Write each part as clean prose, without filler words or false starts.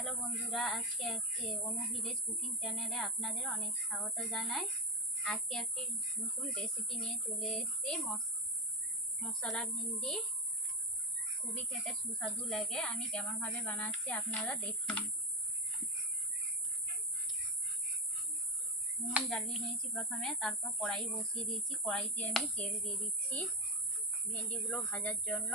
Hello বন্ধুরা, আজকে অনু village cooking চ্যানেলে আপনাদের অনেক স্বাগত জানাই। আজকে একটি নতুন রেসিপি নিয়ে চলে এসেছি। মশলা ভিন্ডি খুবই খেতে সুস্বাদু লাগে। আমি কেমনভাবে বানাচ্ছি আপনারা দেখুন। নুন জ্বালিয়ে নিয়েছি প্রথমে, তারপর কড়াই বসিয়ে দিয়েছি। কড়াইতে আমি তেল দিয়ে দিচ্ছি ভেন্ডিগুলো ভাজার জন্য।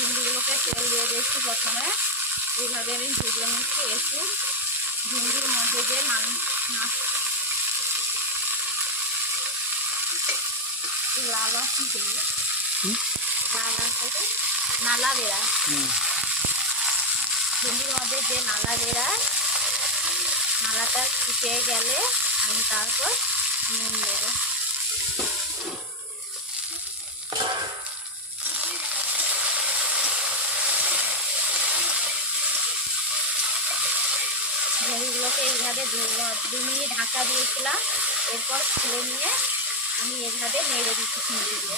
ভিন্ডিগুলোকে তেল দিয়ে দিয়েছি প্রথমে, এইভাবে আমি ভেজে নিচ্ছি। একটু ভিন্ডির মধ্যে যে লাল নালা বেড়ায়, ভিন্ডির মধ্যে যে নালা বেড়ায়, নালাটা শুকিয়ে গেলে আমি তারপর নুন দেবো। ভেন্ডিগুলোকে এইভাবে 2 মিনিট ঢাকা দিয়েছিলাম। এরপর খুলে নিয়ে আমি এইভাবে নেড়ে দিচ্ছি ভেন্ডিগুলো।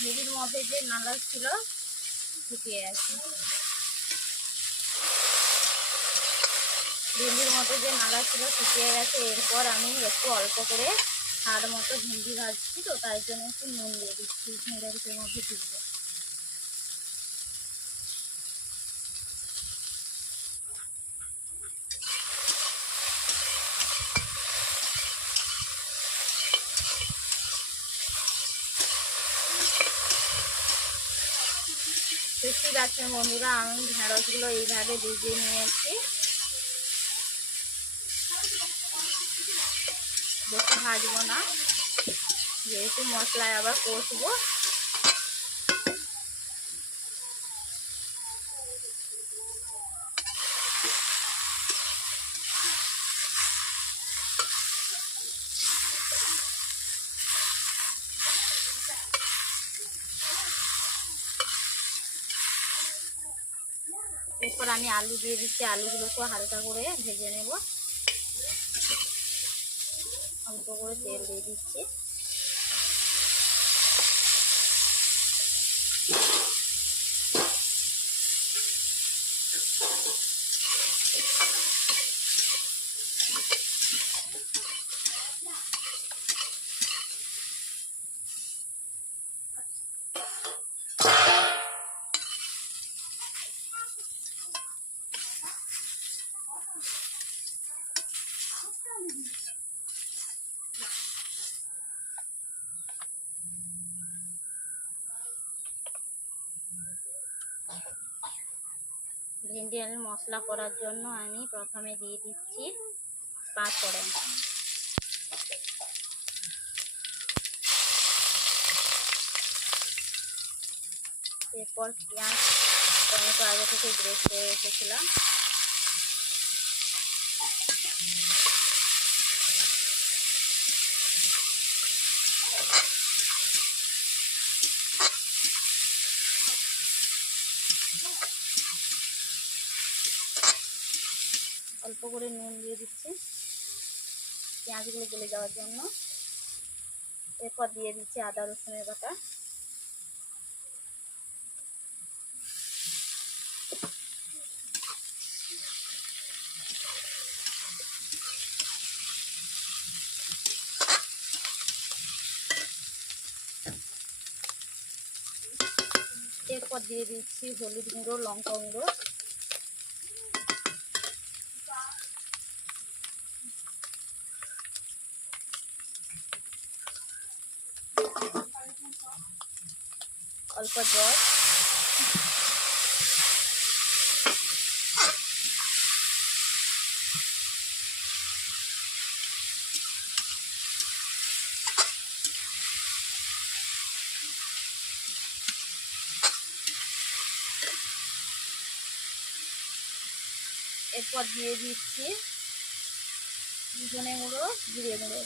ভেন্ডির মধ্যে যে নালা ছিল শুকিয়ে গেছে। ভেন্ডির মধ্যে যে নালা ছিল শুকিয়ে গেছে। এরপর আমি একটু অল্প করে স্বাদ মতো ভেন্ডি ভাজছি, তো তাই জন্য একটু নুন দিয়ে দিচ্ছি। ভেন্ডির মধ্যে ঢুকবে। দেখতে পাচ্ছেন বন্ধুরা, আমি ঢেঁড়সগুলো এইভাবে ভিজিয়ে নিয়েছি। বেশি ভাজবো না, যেহেতু মশলায় আবার কষবো। এরপর আমি আলু দিয়ে দিচ্ছি। আলুগুলোকে হালকা করে ভেজে নেব। অল্প করে তেল দিয়ে দিচ্ছি। ভেন্ডি আলুর মশলা করার জন্য আমি প্রথমে দিয়ে দিচ্ছি পাঁচফোড়ন। এরপর পেঁয়াজ টমেটো আগে থেকে গ্রেট করে রেখেছিলাম। অল্প করে নুন দিয়ে দিচ্ছি পেঁয়াজগুলো গলে যাওয়ার জন্য। এরপর দিয়ে দিচ্ছি আদা রসুনের বাটা। এরপর দিয়ে দিচ্ছি হলুদ গুঁড়ো, লঙ্কা গুঁড়ো। অল্প জল। এরপর দিয়ে দিচ্ছি ধনে গুঁড়ো, জিরে গুঁড়ো।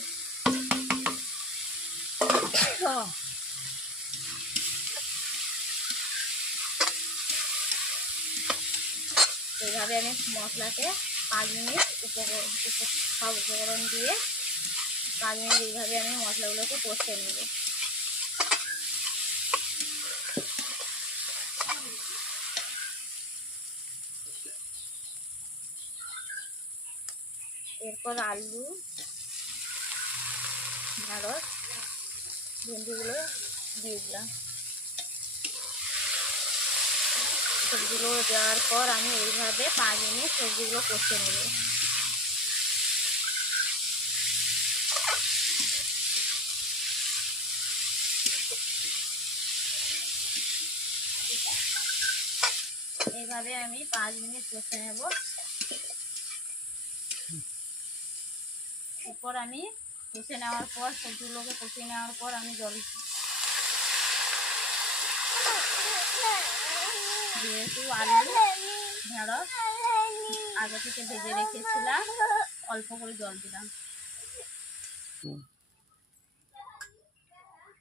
এইভাবে আমি মশলাতে 5 মিনিট সব উপকরণ দিয়ে 5 মিনিট এইভাবে আমি মশলাগুলোকে কষে নেব। এরপর আলু, ঢ্যাঁড়স, ভেন্ডিগুলো দিয়ে দিলাম। সবজিগুলো দেওয়ার পর আমি এইভাবে 5 মিনিট সবজিগুলো কষে নেব। এইভাবে আমি 5 মিনিট কষে নেব। এরপর আমি কষে নেওয়ার পর সবজিগুলোকে কষিয়ে নেওয়ার পর আমি জল, যেহেতু আলু ঢেঁড়স আগে থেকে ভেজে রেখেছিলাম, অল্প করে জল দিলাম।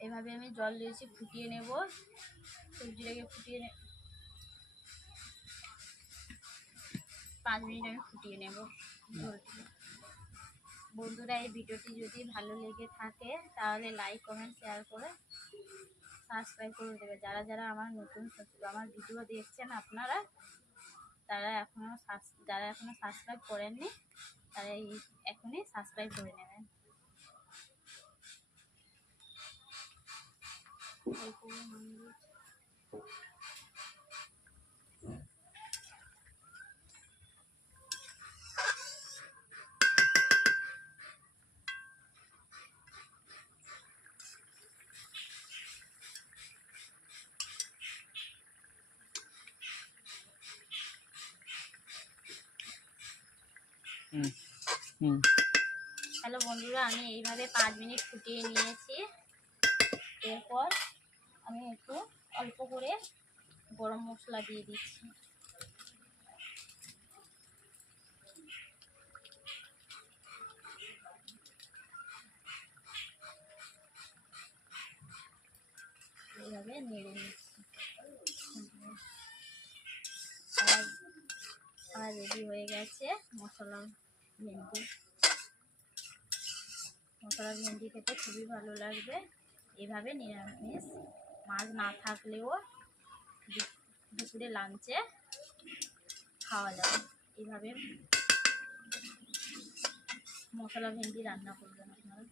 এভাবে আমি জল দিয়েছি, ফুটিয়ে নেব। সবজিটাকে ফুটিয়ে 5 মিনিট আমি ফুটিয়ে নেব ঝোলটি। বন্ধুরা, এই ভিডিওটি যদি ভালো লেগে থাকে তাহলে লাইক, কমেন্ট, শেয়ার করে সাবস্ক্রাইব করে দেবে। যারা যারা আমার আমার ভিডিও দেখছেন আপনারা, যারা এখনও সাবস্ক্রাইব করেননি তারা এখনই সাবস্ক্রাইব করে নেবেন। হ্যালো বন্ধুরা, আমি এইভাবে 5 মিনিট ফুটিয়ে নিয়েছি। এরপর আমি একটু অল্প করে গরম মশলা দিয়ে দিচ্ছি। এইভাবে নেড়ে নিচ্ছি। আর রেডি হয়ে গেছে মশলার ভেন্ডি খেতে খুবই ভালো লাগবে। এভাবে নিরামিষ মাছ না থাকলেও দুপুরে লাঞ্চে খাওয়া যাবে। এইভাবে মশলা ভেন্ডি রান্না করবেন আপনারা।